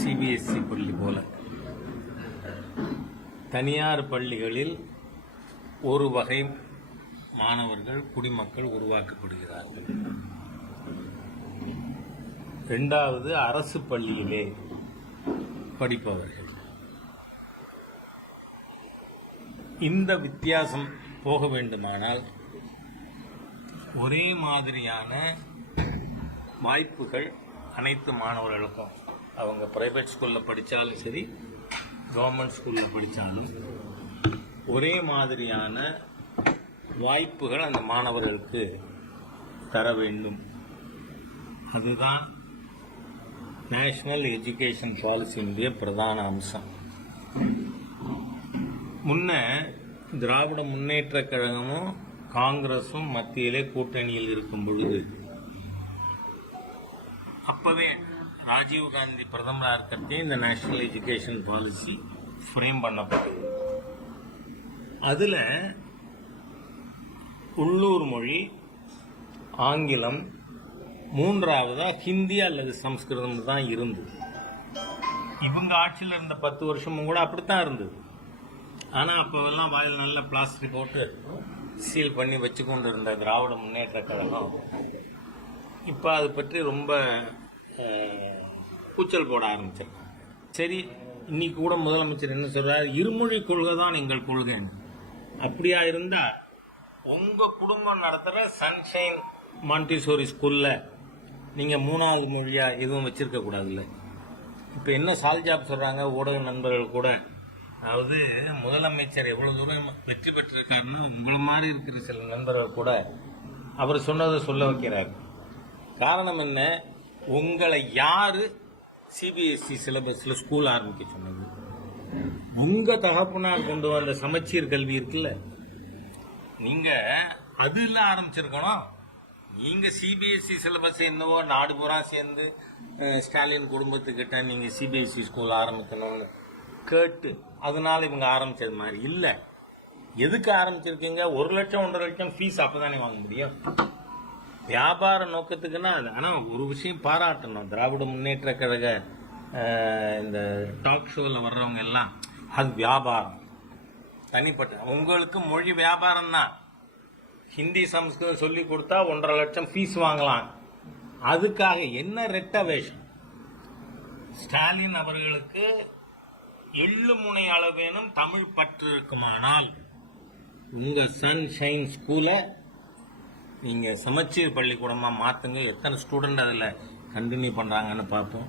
CBSE பள்ளி போல தனியார் பள்ளிகளில் ஒரு வகை மாணவர்கள் குடிமக்கள் உருவாக்கப்படுகிறார்கள். இரண்டாவது, அரசு பள்ளியிலே படிப்பவர்கள். இந்த வித்தியாசம் போக வேண்டுமானால் ஒரே மாதிரியான வாய்ப்புகள் அனைத்து மாணவர்களுக்கும், அவங்க பிரைவேட் ஸ்கூலில் படித்தாலும் சரி, கவர்மெண்ட் ஸ்கூலில் படித்தாலும் ஒரே மாதிரியான வாய்ப்புகள் அந்த மாணவர்களுக்கு தர வேண்டும். அதுதான் நேஷனல் எஜுகேஷன் பாலிசியினுடைய பிரதான அம்சம். முன்ன திராவிட முன்னேற்றக் கழகமும் காங்கிரஸும் மத்தியிலே கூட்டணியில் இருக்கும் பொழுது, அப்பவே ராஜீவ்காந்தி பிரதமராக இருக்கிறதே இந்த நேஷனல் எஜுகேஷன் பாலிசி ஃப்ரேம் பண்ணப்பட்டது. அதில் உள்ளூர் மொழி, ஆங்கிலம், மூன்றாவதாக ஹிந்தி அல்லது சம்ஸ்கிருதம் தான் இருந்தது. இவங்க ஆட்சியில் இருந்த 10 வருஷமும் கூட அப்படித்தான் இருந்தது. ஆனால் அப்போவெல்லாம் வாயில் நல்ல பிளாஸ்டிக் போட்டு சீல் பண்ணி வச்சு கொண்டு இருந்த திராவிட முன்னேற்ற கழகம் இப்போ அது பற்றி ரொம்ப கூச்சல் போட ஆரம்பிச்சிருக்காங்க. சரி, இன்னைக்கு கூட முதலமைச்சர் என்ன சொல்றாரு, இருமொழி கொள்கை தான் எங்கள் கொள்கைன்னு. அப்படியா இருந்தா உங்க குடும்பம் நடத்துகிற சன்ஷைன் மாண்டிசோரி ஸ்கூல்ல நீங்க 3வது மொழியா எதுவும் வச்சிருக்க கூடாதுல்ல. இப்போ என்ன சால்ஜாப் சொல்றாங்க ஊடக நண்பர்கள் கூட, அதாவது முதலமைச்சர் எவ்வளவு தூரம் வெற்றி பெற்றிருக்காருன்னா உங்களை மாதிரி இருக்கிற சில நண்பர்கள் கூட அவர் சொன்னதை சொல்ல வைக்கிறார். காரணம் என்ன, உங்களை யாரு சிபிஎஸ்சி சிலபஸ்ல ஸ்கூல் ஆரம்பிக்க சொன்னது? உங்க தகப்பனார் கொண்டு வந்த சமச்சீர் கல்வி இருக்குல்ல, நீங்க அதுல ஆரம்பிச்சிருக்கணும். நீங்க சிபிஎஸ்சி சிலபஸ் என்னவோ நாடு பூரா சேர்ந்து ஸ்டாலின் குடும்பத்துக்கிட்ட நீங்க சிபிஎஸ்சி ஸ்கூல் ஆரம்பிக்கணும்னு கேட்டு அதனால இவங்க ஆரம்பிச்சது மாதிரி இல்ல. எதுக்கு ஆரம்பிச்சிருக்கீங்க? 1 லட்சம் 1.5 லட்சம் ஃபீஸ் அப்பதானே வாங்க முடியும். வியாபார நோக்கத்துக்குன்னா அது. ஆனா ஒரு விஷயம் பாராட்டணும், திராவிட முன்னேற்ற கழக இந்த டாக் ஷோவில் வர்றவங்க எல்லாம், அது வியாபாரம் தனிப்பட்ட. உங்களுக்கு மொழி வியாபாரம் தான். ஹிந்தி சம்ஸ்கிருதம் சொல்லி கொடுத்தா 1.5 லட்சம் ஃபீஸ் வாங்கலாம். அதுக்காக என்ன ரெட்ட வேஷம்? ஸ்டாலின் அவர்களுக்கு எள்ளு முனை அளவேனும் தமிழ் பற்று இருக்குமானால் உங்க சன்ஷைன் ஸ்கூலை நீங்க சமச்சீர் பள்ளிக்கூடமா மாத்துங்க. எத்தனை ஸ்டூடெண்ட் அதில் கண்டினியூ பண்றாங்கன்னு பார்ப்போம்.